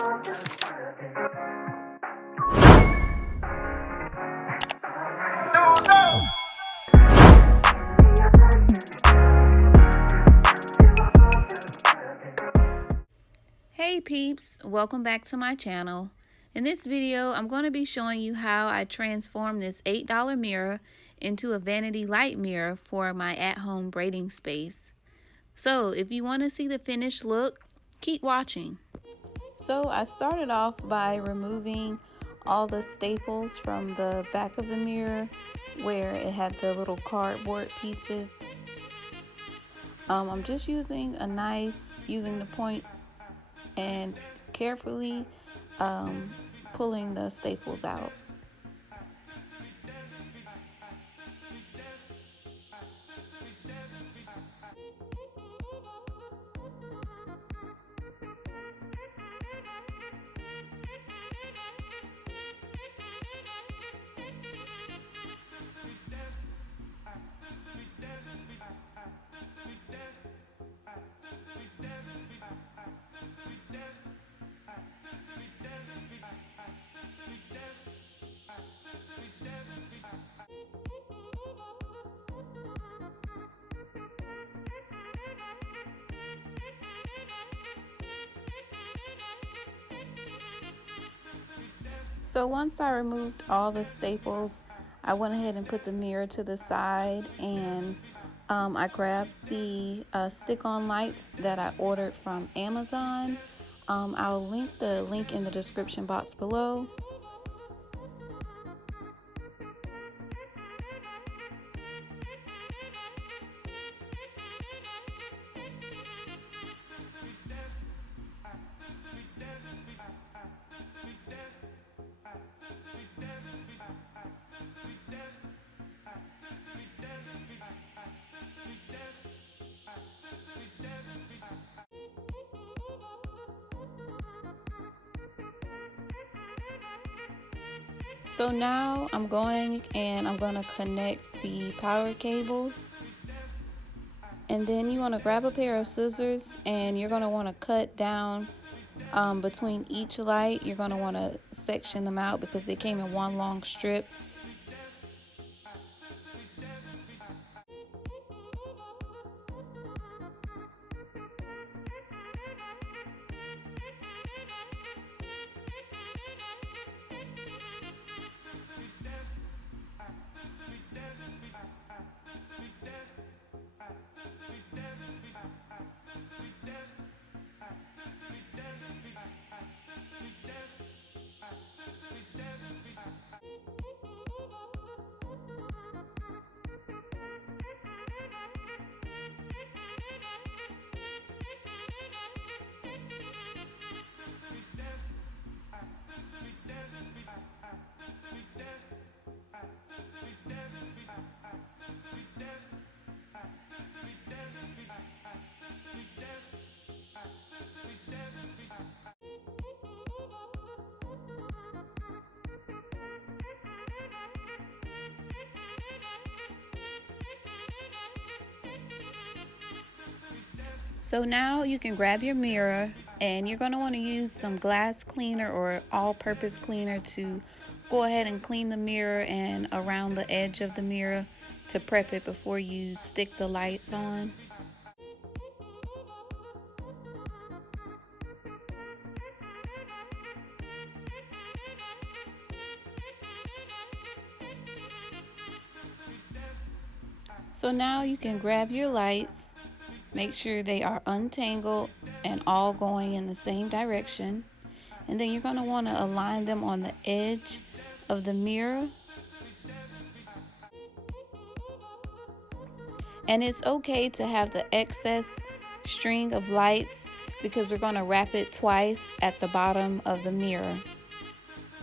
Hey peeps, welcome back to my channel. In this video, I'm going to be showing you how I transformed this $8 mirror into a vanity light mirror for my at-home braiding space. So if you want to see the finished look, keep watching. So I started off by removing all the staples from the back of the mirror where it had the little cardboard pieces. I'm just using a knife, using the point and carefully pulling the staples out. So once I removed all the staples, I went ahead and put the mirror to the side, and I grabbed the stick-on lights that I ordered from Amazon. I'll link the link in the description box below. So now I'm going to connect the power cables, and then you want to grab a pair of scissors and you're going to want to cut down between each light. You're going to want to section them out because they came in one long strip. So now you can grab your mirror, and you're going to want to use some glass cleaner or all-purpose cleaner to go ahead and clean the mirror and around the edge of the mirror to prep it before you stick the lights on. So now you can grab your lights, make sure they are untangled and all going in the same direction. And then you're going to want to align them on the edge of the mirror. And it's okay to have the excess string of lights because we're going to wrap it twice at the bottom of the mirror.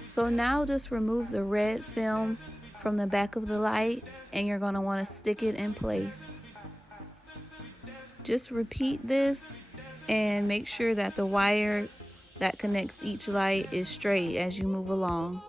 So now just remove the red film from the back of the light, and you're going to want to stick it in place. Just repeat this and make sure that the wire that connects each light is straight as you move along.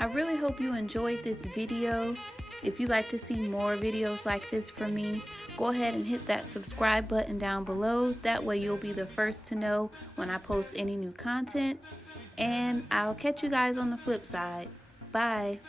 I really hope you enjoyed this video. If you'd like to see more videos like this from me, go ahead and hit that subscribe button down below. That way you'll be the first to know when I post any new content. And I'll catch you guys on the flip side. Bye.